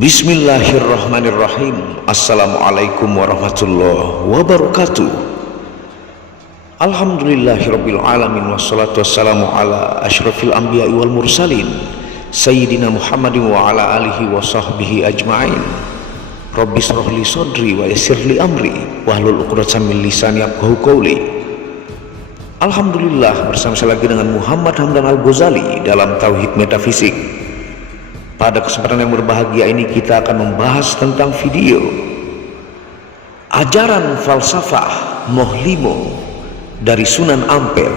Bismillahirrahmanirrahim. Assalamualaikum warahmatullahi wabarakatuh. Alhamdulillahirabbil alamin wassalatu wassalamu ala asyrafil anbiya'i wal mursalin sayyidina Muhammadin wa ala alihi wa sahbihi ajma'in. Rabbi shrah li sadri wa yassir li amri wahlul 'uqdatam min lisani yafqahu qawli. Alhamdulillah, bersama saya lagi dengan Muhammad Hamdan Al-Ghazali dalam Tauhid Metafisik. Pada kesempatan yang berbahagia ini kita akan membahas tentang video ajaran falsafah Mohlimo dari Sunan Ampel.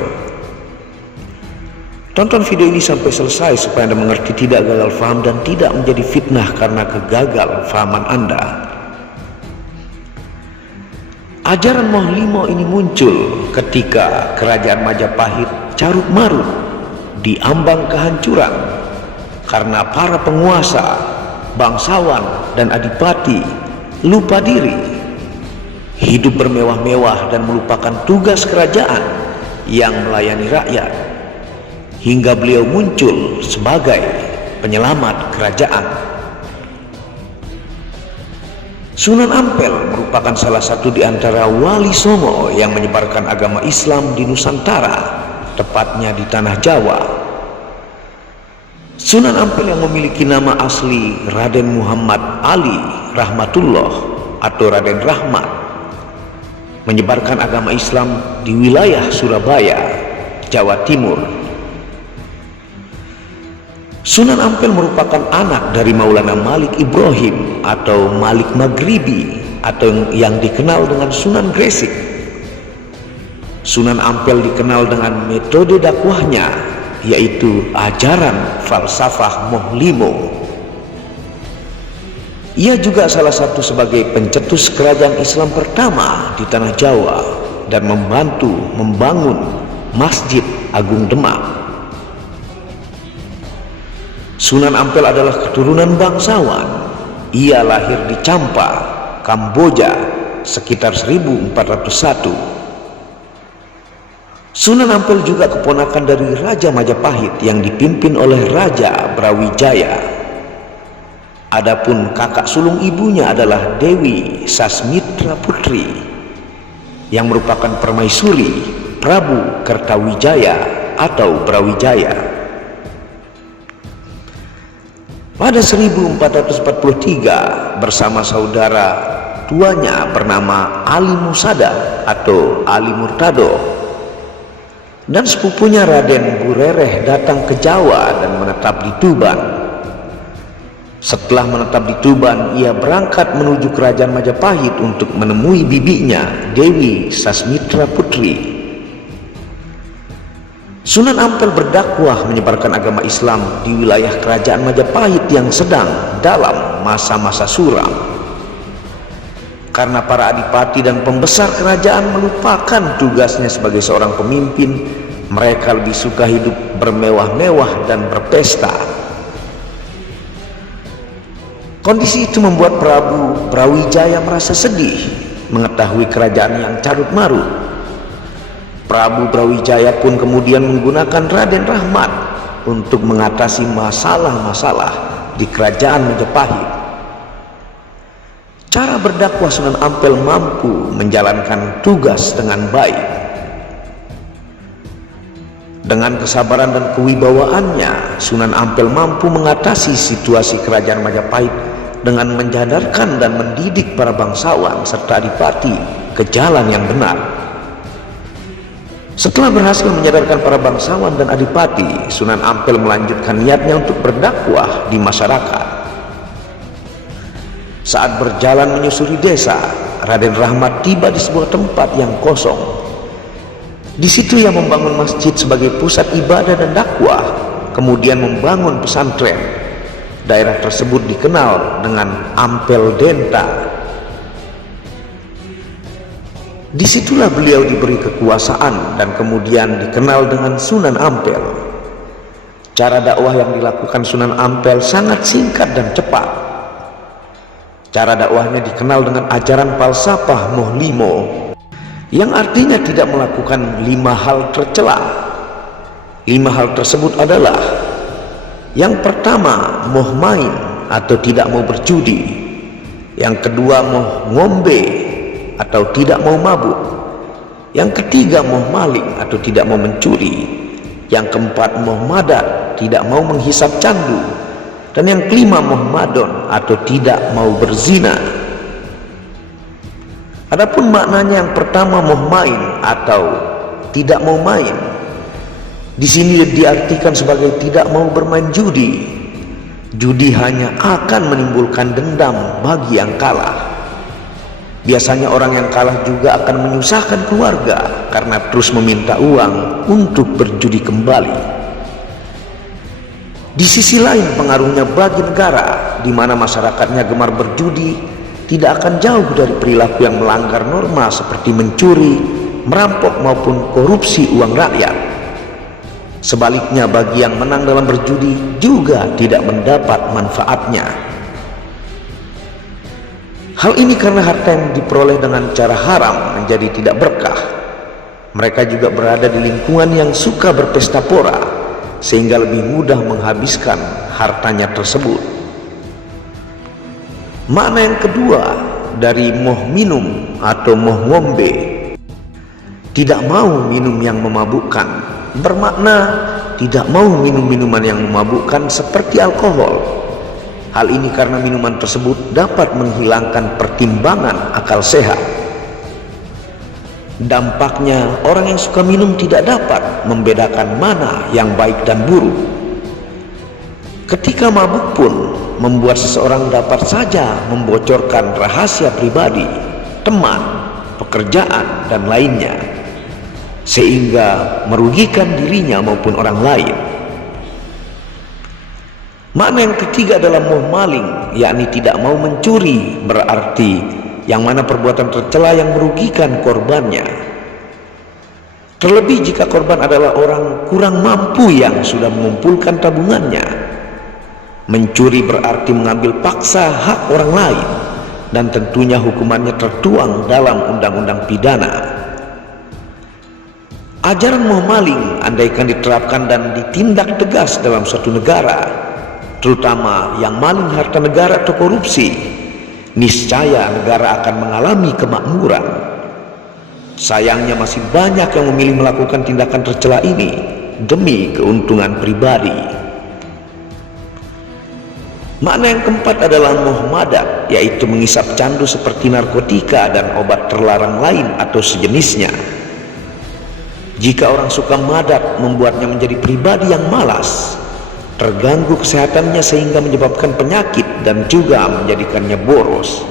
Tonton video ini sampai selesai supaya Anda mengerti, tidak gagal faham dan tidak menjadi fitnah karena kegagal fahaman Anda. Ajaran Mohlimo ini muncul ketika kerajaan Majapahit carut marut di ambang kehancuran karena para penguasa, bangsawan dan adipati lupa diri, hidup bermewah-mewah dan melupakan tugas kerajaan yang melayani rakyat, hingga beliau muncul sebagai penyelamat kerajaan. Sunan Ampel merupakan salah satu di antara wali songo yang menyebarkan agama Islam di Nusantara, tepatnya di tanah Jawa. Sunan Ampel yang memiliki nama asli Raden Muhammad Ali Rahmatullah atau Raden Rahmat menyebarkan agama Islam di wilayah Surabaya, Jawa Timur. Sunan Ampel merupakan anak dari Maulana Malik Ibrahim atau Malik Maghribi atau yang dikenal dengan Sunan Gresik. Sunan Ampel dikenal dengan metode dakwahnya, yaitu ajaran falsafah Mohlimo. Ia juga salah satu sebagai pencetus kerajaan Islam pertama di tanah Jawa dan membantu membangun Masjid Agung Demak. Sunan Ampel adalah keturunan bangsawan. Ia lahir di Champa, Kamboja sekitar 1401. Sunan Ampel juga keponakan dari Raja Majapahit yang dipimpin oleh Raja Brawijaya. Adapun kakak sulung ibunya adalah Dewi Sasmitra Putri yang merupakan permaisuri Prabu Kertawijaya atau Brawijaya. Pada 1443 bersama saudara tuanya bernama Ali Musada atau Ali Murtado dan sepupunya Raden Burereh datang ke Jawa dan menetap di Tuban. Setelah menetap di Tuban, ia berangkat menuju kerajaan Majapahit untuk menemui bibinya Dewi Sasmitra Putri. Sunan Ampel berdakwah menyebarkan agama Islam di wilayah kerajaan Majapahit yang sedang dalam masa-masa suram. Karena para adipati dan pembesar kerajaan melupakan tugasnya sebagai seorang pemimpin, mereka lebih suka hidup bermewah-mewah dan berpesta. Kondisi itu membuat Prabu Brawijaya merasa sedih mengetahui kerajaan yang carut marut. Prabu Brawijaya pun kemudian menggunakan Raden Rahmat untuk mengatasi masalah-masalah di kerajaan Majapahit. Cara berdakwah Sunan Ampel mampu menjalankan tugas dengan baik. Dengan kesabaran dan kewibawaannya, Sunan Ampel mampu mengatasi situasi kerajaan Majapahit dengan menjadarkan dan mendidik para bangsawan serta adipati ke jalan yang benar. Setelah berhasil menyadarkan para bangsawan dan adipati, Sunan Ampel melanjutkan niatnya untuk berdakwah di masyarakat. Saat berjalan menyusuri desa, Raden Rahmat tiba di sebuah tempat yang kosong. Di situ ia membangun masjid sebagai pusat ibadah dan dakwah, kemudian membangun pesantren. Daerah tersebut dikenal dengan Ampel Denta. Disitulah beliau diberi kekuasaan dan kemudian dikenal dengan Sunan Ampel. Cara dakwah yang dilakukan Sunan Ampel sangat singkat dan cepat. Cara dakwahnya dikenal dengan ajaran falsafah Mohlimo, yang artinya tidak melakukan 5 hal tercela. 5 hal tersebut adalah: yang pertama, moh main atau tidak mau berjudi. Yang kedua, moh ngombe atau tidak mau mabuk. Yang ketiga, moh maling atau tidak mau mencuri. Yang keempat, moh madat, tidak mau menghisap candu. Dan yang kelima, moh madon atau tidak mau berzina. Adapun maknanya yang pertama, moh main atau tidak mau main, di sini diartikan sebagai tidak mau bermain judi. Judi hanya akan menimbulkan dendam bagi yang kalah. Biasanya orang yang kalah juga akan menyusahkan keluarga karena terus meminta uang untuk berjudi kembali. Di sisi lain, pengaruhnya bagi negara di mana masyarakatnya gemar berjudi tidak akan jauh dari perilaku yang melanggar norma seperti mencuri, merampok maupun korupsi uang rakyat. Sebaliknya, bagi yang menang dalam berjudi juga tidak mendapat manfaatnya. Hal ini karena harta yang diperoleh dengan cara haram menjadi tidak berkah. Mereka juga berada di lingkungan yang suka berpesta pora, sehingga lebih mudah menghabiskan hartanya tersebut. Makna yang kedua dari moh minum atau moh ngombe, tidak mau minum yang memabukkan, bermakna tidak mau minum minuman yang memabukkan seperti alkohol. Hal ini karena minuman tersebut dapat menghilangkan pertimbangan akal sehat. Dampaknya, orang yang suka minum tidak dapat membedakan mana yang baik dan buruk. Ketika mabuk pun membuat seseorang dapat saja membocorkan rahasia pribadi, teman, pekerjaan, dan lainnya, sehingga merugikan dirinya maupun orang lain. Makna yang ketiga adalah moh maling, yakni tidak mau mencuri, berarti yang mana perbuatan tercela yang merugikan korbannya. Terlebih jika korban adalah orang kurang mampu yang sudah mengumpulkan tabungannya. Mencuri berarti mengambil paksa hak orang lain, dan tentunya hukumannya tertuang dalam undang-undang pidana. Ajaran moh maling andaikan diterapkan dan ditindak tegas dalam suatu negara, terutama yang maling harta negara atau korupsi, niscaya negara akan mengalami kemakmuran. Sayangnya masih banyak yang memilih melakukan tindakan tercela ini demi keuntungan pribadi. Makna yang keempat adalah moh madat, yaitu menghisap candu seperti narkotika dan obat terlarang lain atau sejenisnya. Jika orang suka madat, membuatnya menjadi pribadi yang malas, terganggu kesehatannya sehingga menyebabkan penyakit dan juga menjadikannya boros.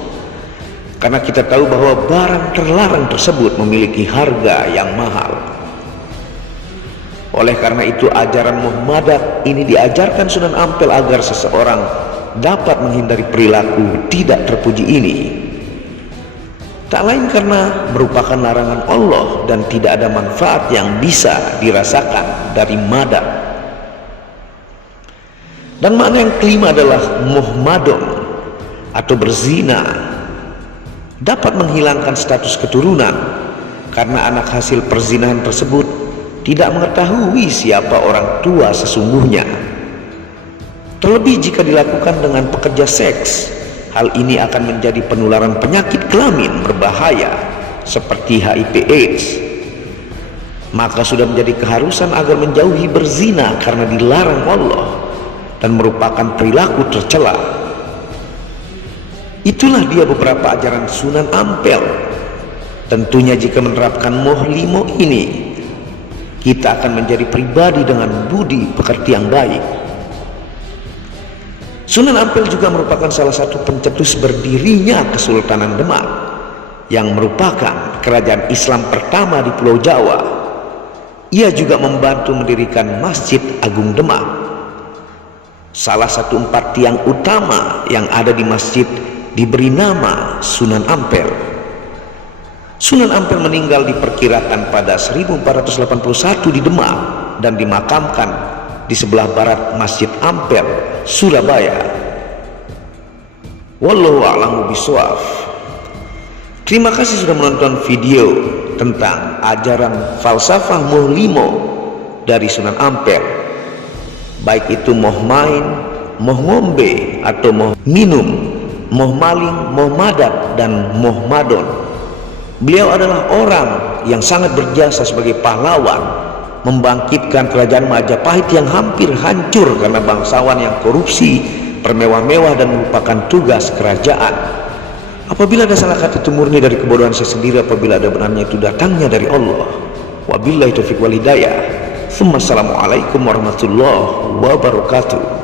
Karena kita tahu bahwa barang terlarang tersebut memiliki harga yang mahal. Oleh karena itu, ajaran moh madat ini diajarkan Sunan Ampel agar seseorang dapat menghindari perilaku tidak terpuji ini. Tak lain karena merupakan larangan Allah dan tidak ada manfaat yang bisa dirasakan dari madat. Dan makna yang kelima adalah moh madon atau berzina, dapat menghilangkan status keturunan karena anak hasil perzinahan tersebut tidak mengetahui siapa orang tua sesungguhnya. Terlebih jika dilakukan dengan pekerja seks, hal ini akan menjadi penularan penyakit kelamin berbahaya seperti HIV/AIDS. Maka sudah menjadi keharusan agar menjauhi berzina karena dilarang Allah dan merupakan perilaku tercela. Itulah dia beberapa ajaran Sunan Ampel. Tentunya jika menerapkan moh limo ini, kita akan menjadi pribadi dengan budi pekerti yang baik. Sunan Ampel juga merupakan salah satu pencetus berdirinya Kesultanan Demak, yang merupakan kerajaan Islam pertama di Pulau Jawa. Ia juga membantu mendirikan Masjid Agung Demak. Salah satu 4 tiang utama yang ada di masjid diberi nama Sunan Ampel. Sunan Ampel meninggal diperkirakan pada 1481 di Demak dan dimakamkan di sebelah barat Masjid Ampel, Surabaya. Wallahu a'lamu bishawab. Terima kasih sudah menonton video tentang ajaran falsafah moh limo dari Sunan Ampel, baik itu moh main, moh ngombe atau moh minum, moh maling, moh madat, dan moh madon. Beliau adalah orang yang sangat berjasa sebagai pahlawan, membangkitkan kerajaan Majapahit yang hampir hancur karena bangsawan yang korupsi, bermewah-mewah dan melupakan tugas kerajaan. Apabila ada salah kata itu murni dari kebodohan saya sendiri, apabila ada benarnya itu datangnya dari Allah. Wabillahi taufiq wal hidayah. Assalamualaikum warahmatullahi wabarakatuh.